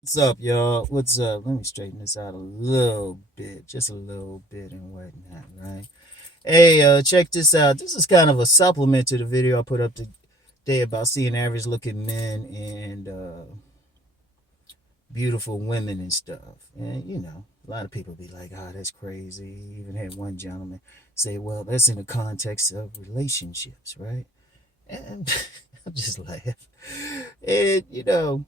What's up, y'all? What's up? Let me straighten this out a little bit, just a little bit and whatnot, right? Hey, check this out. This is kind of a supplement to the video I put up today about seeing average looking men and beautiful women and stuff. And, a lot of people be like, oh, that's crazy. Even had one gentleman say, well, that's in the context of relationships, right? And I just laugh. And,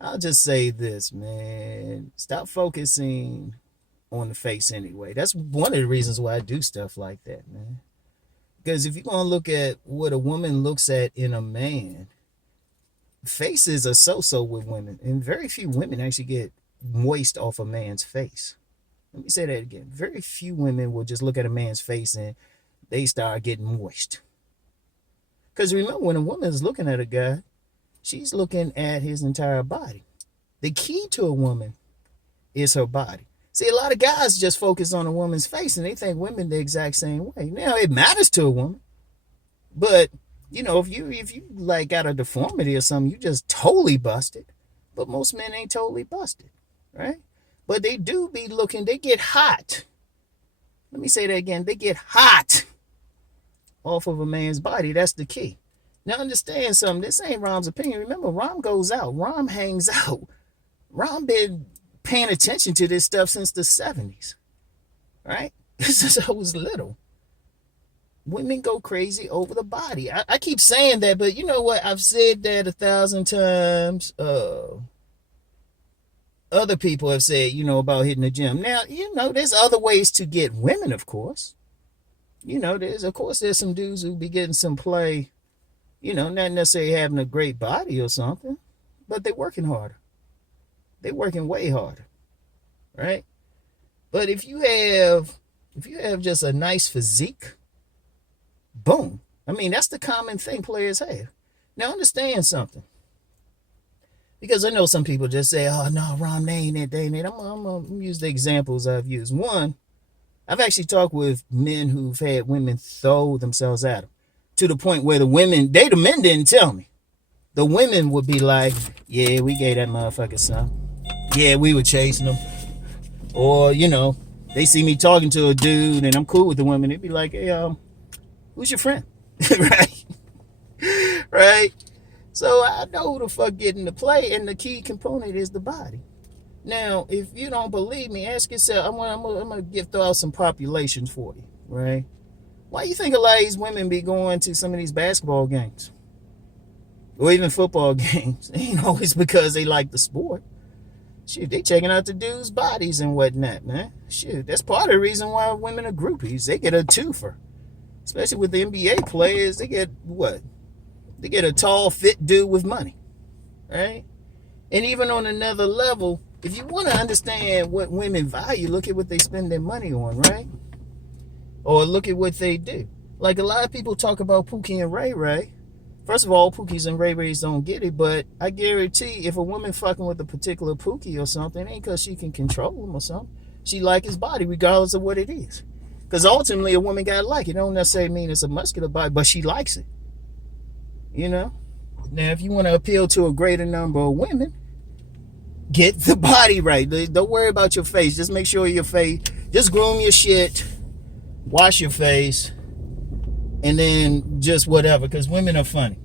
I'll just say this, man. Stop focusing on the face anyway. That's one of the reasons why I do stuff like that, man. Because if you're going to look at what a woman looks at in a man, faces are so with women. And very few women actually get moist off a man's face. Let me say that again. Very few women will just look at a man's face and they start getting moist. Because remember, when a woman is looking at a guy, she's looking at his entire body. The key to a woman is her body. See, a lot of guys just focus on a woman's face and they think women the exact same way. Now, it matters to a woman, but if you like got a deformity or something, you just totally busted. But most men ain't totally busted, right? But they do be looking. They get hot. Let me say that again. They get hot off of a man's body. That's the key. Now understand something. This ain't Rom's opinion. Remember, Rom goes out. Rom hangs out. Rom been paying attention to this stuff since the 70s, right? Since I was little. Women go crazy over the body. I keep saying that, but you know what? I've said that 1,000 times. Other people have said, about hitting the gym. Now, there's other ways to get women, of course. There's some dudes who be getting some play, not necessarily having a great body or something, but they're working harder. They're working way harder, right? But if you have just a nice physique, boom. I mean, that's the common thing players have. Now understand something. Because I know some people just say, oh no, Ron, they ain't it, they ain't it. I'm gonna use the examples I've used. One, I've actually talked with men who've had women throw themselves at them to the point where the men didn't tell me. The women would be like, yeah, we gave that motherfucker some. Yeah, we were chasing them. Or, they see me talking to a dude and I'm cool with the women. They'd be like, hey, who's your friend? Right? Right? So I know who the fuck getting to play, and the key component is the body. Now, if you don't believe me, ask yourself, I'm gonna throw out some populations for you, right? Why do you think a lot of these women be going to some of these basketball games? Or even football games? It ain't always because they like the sport. Shit, they checking out the dudes' bodies and whatnot, man. Shit, that's part of the reason why women are groupies. They get a twofer. Especially with the NBA players, they get what? They get a tall, fit dude with money, right? And even on another level, if you want to understand what women value, look at what they spend their money on, right? Or look at what they do. Like a lot of people talk about Pookie and Ray Ray. First of all, Pookies and Ray Rays don't get it, but I guarantee if a woman fucking with a particular Pookie or something, it ain't because she can control him or something. She like his body regardless of what it is. Because ultimately a woman gotta like it. It don't necessarily mean it's a muscular body, but she likes it. Now if you want to appeal to a greater number of women, get the body right. Don't worry about your face. Just make sure your face, just groom your shit, wash your face, and then just whatever. Because women are funny.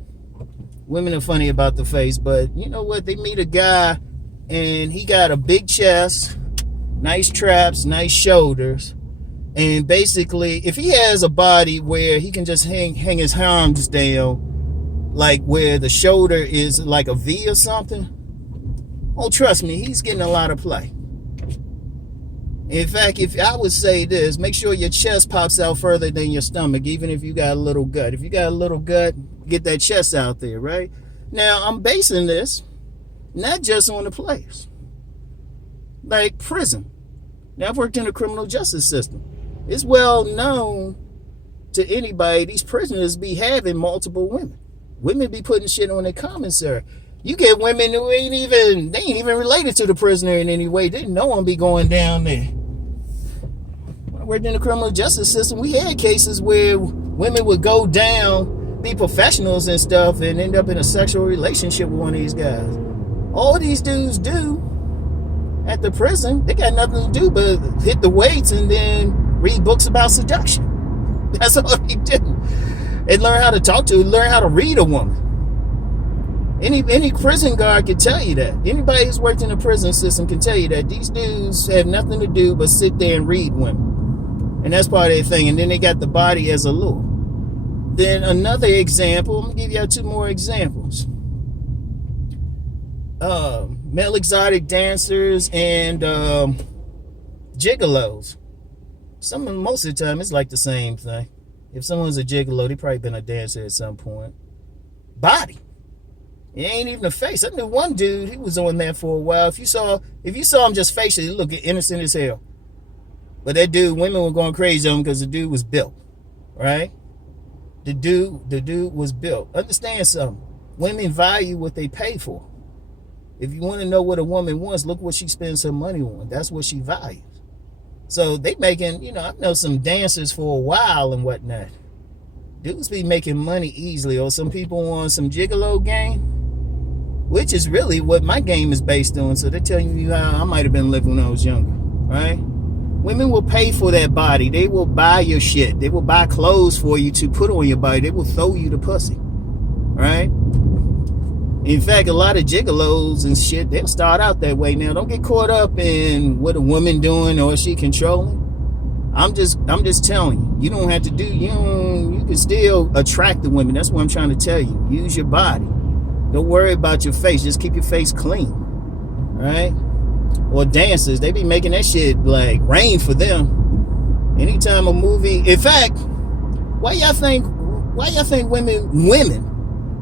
Women are funny about the face, but you know what? They meet a guy and he got a big chest, nice traps, nice shoulders. And basically, if he has a body where he can just hang his arms down, like where the shoulder is like a V or something, oh, trust me, he's getting a lot of play. In fact, if I would say this, make sure your chest pops out further than your stomach, even if you got a little gut. If you got a little gut, get that chest out there, right? Now, I'm basing this not just on the players. Like prison. Now, I've worked in the criminal justice system. It's well known to anybody, these prisoners be having multiple women. Women be putting shit on their commissary. You get women who ain't even related to the prisoner in any way. They didn't know them be going down there. When I worked in the criminal justice system, we had cases where women would go down, be professionals and stuff, and end up in a sexual relationship with one of these guys. All these dudes do at the prison, they got nothing to do but hit the weights and then read books about seduction. That's all they do. And learn how to talk to, learn how to read a woman. Any prison guard can tell you that. Anybody who's worked in the prison system can tell you that these dudes have nothing to do but sit there and read women. And that's part of their thing. And then they got the body as a lure. Then another example, I'm going to give y'all 2 more examples. Male exotic dancers and gigolos. Most of the time, it's like the same thing. If someone's a gigolo, they probably been a dancer at some point. Body. It ain't even a face. I knew one dude, he was on that for a while. If you saw him just facially, he looked innocent as hell. But that dude, women were going crazy on him because the dude was built. Right? The dude was built. Understand something. Women value what they pay for. If you want to know what a woman wants, look what she spends her money on. That's what she values. So they making, I know some dancers for a while and whatnot. Dudes be making money easily, or some people on some gigolo game, which is really what my game is based on. So they're telling you how I might have been living when I was younger, right? Women will pay for that body. They will buy your shit. They will buy clothes for you to put on your body. They will throw you the pussy, right? In fact, a lot of gigolos and shit, they'll start out that way. Now, don't get caught up in what a woman doing or is she controlling. I'm just telling you, you don't have to do, you can still attract the women. That's what I'm trying to tell you. Use your body. Don't worry about your face. Just keep your face clean, right? Or dancers, they be making that shit like rain for them. Anytime a movie, in fact, why y'all think women,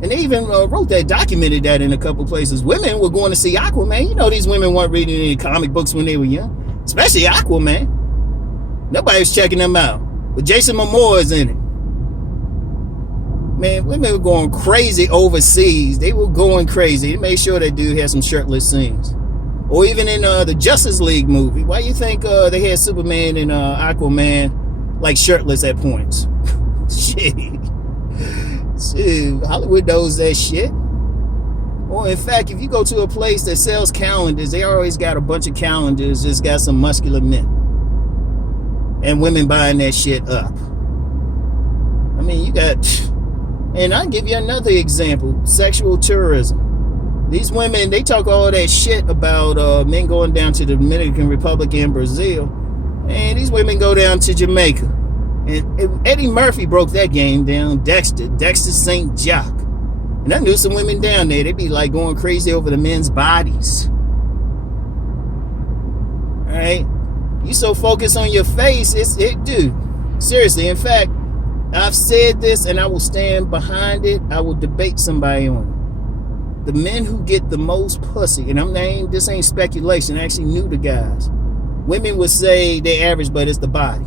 and they even wrote that, documented that in a couple places. Women were going to see Aquaman. These women weren't reading any comic books when they were young, especially Aquaman. Nobody was checking them out. But Jason Momoa is in it. Man, women were going crazy overseas. They were going crazy. They made sure that dude had some shirtless scenes. Or even in the Justice League movie. Why you think they had Superman and Aquaman like shirtless at points? Shit. Hollywood knows that shit. Or in fact, if you go to a place that sells calendars, they always got a bunch of calendars. Just got some muscular men. And women buying that shit up. I mean, you got... And I'll give you another example. Sexual tourism. These women, they talk all that shit about men going down to the Dominican Republic and Brazil. And these women go down to Jamaica. And Eddie Murphy broke that game down. Dexter St. Jock. And I knew some women down there. They'd be like going crazy over the men's bodies. All right? You so focused on your face, dude. Seriously, in fact, I've said this and I will stand behind it. I will debate somebody on it. The men who get the most pussy, and this ain't speculation, I actually knew the guys. Women would say they're average, but it's the body.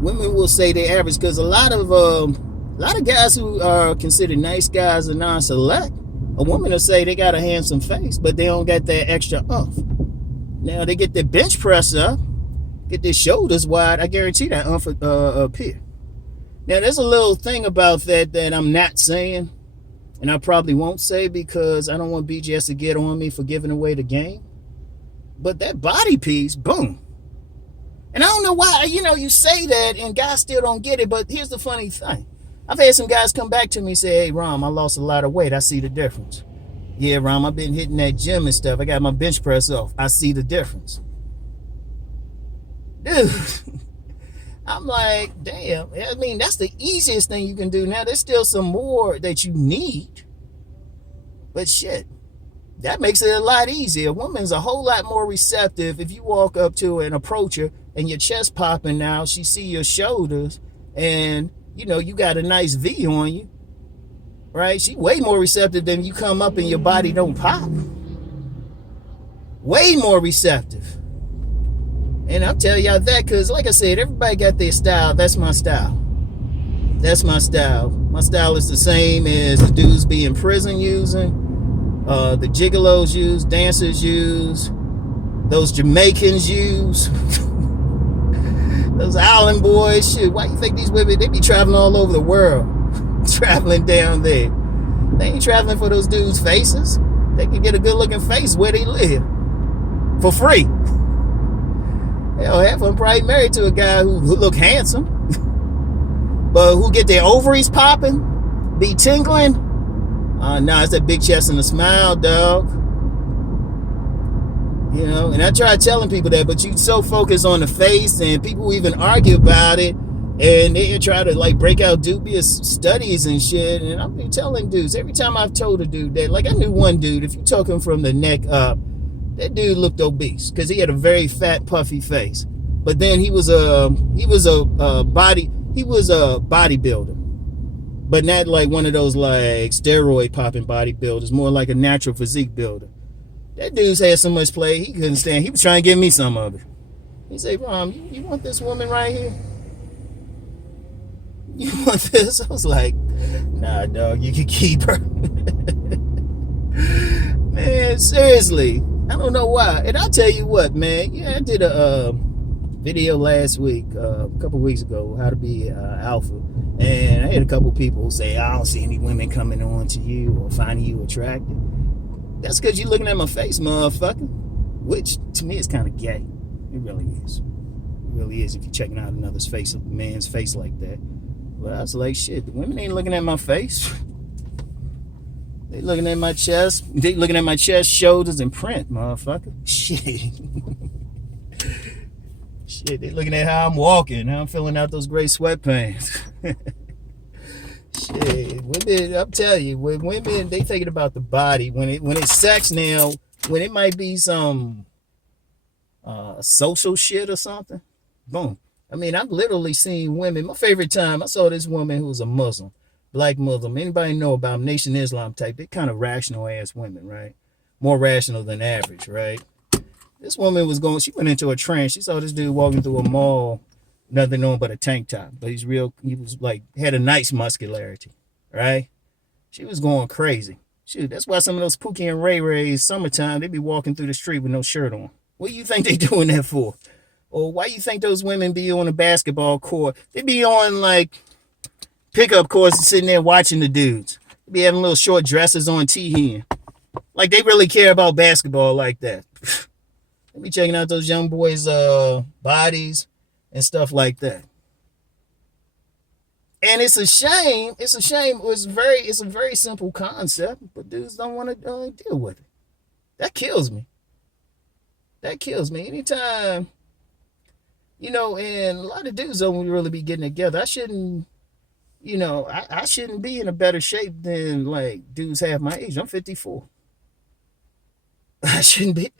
Women will say they're average because a lot of guys who are considered nice guys and non-select, a woman will say they got a handsome face, but they don't got that extra oomph. Now they get their bench press up, get their shoulders wide, I guarantee that oomph appear. Now there's a little thing about that I'm not saying, and I probably won't say because I don't want BGS to get on me for giving away the game. But that body piece, boom. And I don't know why, you say that and guys still don't get it, but here's the funny thing. I've had some guys come back to me and say, hey, Rom, I lost a lot of weight. I see the difference. Yeah, Rom, I've been hitting that gym and stuff. I got my bench press off. I see the difference. Dude, I'm like, damn. I mean, that's the easiest thing you can do. Now, there's still some more that you need. But shit, that makes it a lot easier. A woman's a whole lot more receptive if you walk up to her and approach her and your chest popping now. She see your shoulders and, you got a nice V on you. Right? She way more receptive than you come up and your body don't pop. Way more receptive. And I'll tell y'all that because, like I said, everybody got their style. That's my style. That's my style. My style is the same as the dudes be in prison using, the gigolos use, dancers use, those Jamaicans use, those island boys. Shit, why you think these women, they be traveling all over the world, traveling down there. They ain't traveling for those dudes' faces. They can get a good looking face where they live for free. Hell, half of them probably married to a guy who look handsome, but who get their ovaries popping, be tingling. Nah, it's that big chest and a smile, dog. You know, and I try telling people that, but you so focused on the face, and people even argue about it, and they try to like break out dubious studies and shit. And I've been telling dudes every time I've told a dude that, like I knew one dude, if you took him from the neck up, that dude looked obese because he had a very fat, puffy face. But then he was a bodybuilder, but not like one of those like steroid popping bodybuilders, more like a natural physique builder. That dude's had so much play, he couldn't stand. He was trying to give me some of it. He said, Rom, you want this woman right here? You want this? I was like, nah, dog, you can keep her. Man, seriously. I don't know why. And I'll tell you what, man. Yeah, I did a video last week, a couple weeks ago, how to be alpha. And I had a couple people who say, I don't see any women coming on to you or finding you attractive. That's because you're looking at my face, motherfucker. Which, to me, is kind of gay. It really is. It really is if you're checking out another's face, a man's face like that. But I was like, shit, the women ain't looking at my face. They looking at my chest. They looking at my chest, shoulders, and print, motherfucker. Shit. Shit, they looking at how I'm walking, how I'm filling out those gray sweatpants. Shit, women, I'm telling you, when women, they thinking about the body. When it's sex now, when it might be some social shit or something, boom. I mean, I've literally seen women. My favorite time, I saw this woman who was a Muslim, black Muslim. Anybody know about them? Nation Islam type? They kind of rational ass women, right? More rational than average, right? This woman was going, she went into a trance. She saw this dude walking through a mall, nothing on but a tank top. But he was like, had a nice muscularity, right? She was going crazy. Shoot, that's why some of those Pookie and Ray Rays, summertime, they be walking through the street with no shirt on. What do you think they doing that for? Or why you think those women be on a basketball court? They be on like pickup courts sitting there watching the dudes. They be having little short dresses on T-hen. Like they really care about basketball like that. They be checking out those young boys' bodies and stuff like that. And it's a shame. It's a shame. It's a very simple concept, but dudes don't want to deal with it. That kills me. That kills me. Anytime, you know, and a lot of dudes don't really be getting together. I shouldn't, you know, I shouldn't be in a better shape than like dudes half my age. I'm 54. I shouldn't,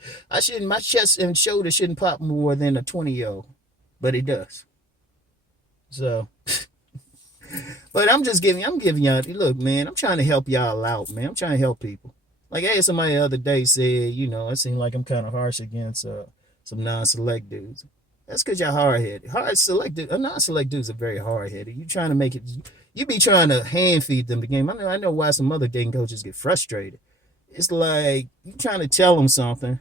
my chest and shoulder shouldn't pop more than a 20-year-old, but it does. So, but I'm giving y'all, look, man, I'm trying to help y'all out, man. I'm trying to help people. Like I had somebody the other day said, you know, it seemed like I'm kind of harsh against some non-select dudes. That's because you're hard-headed. Non-select dudes are very hard-headed. You trying to make it, you be trying to hand feed them the game. I know why some other dating coaches get frustrated. It's like you trying to tell them something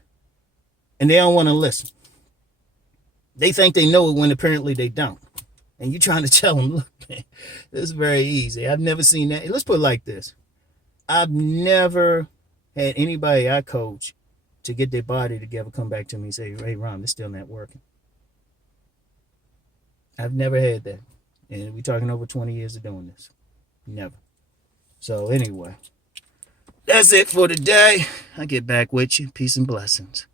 and they don't want to listen. They think they know it when apparently they don't. And you trying to tell them, look, man, this is very easy. I've never seen that. Let's put it like this. I've never had anybody I coach to get their body together come back to me and say, hey, Ron, this still not working. I've never had that. And we're talking over 20 years of doing this. Never. So anyway, that's it for today. I'll get back with you. Peace and blessings.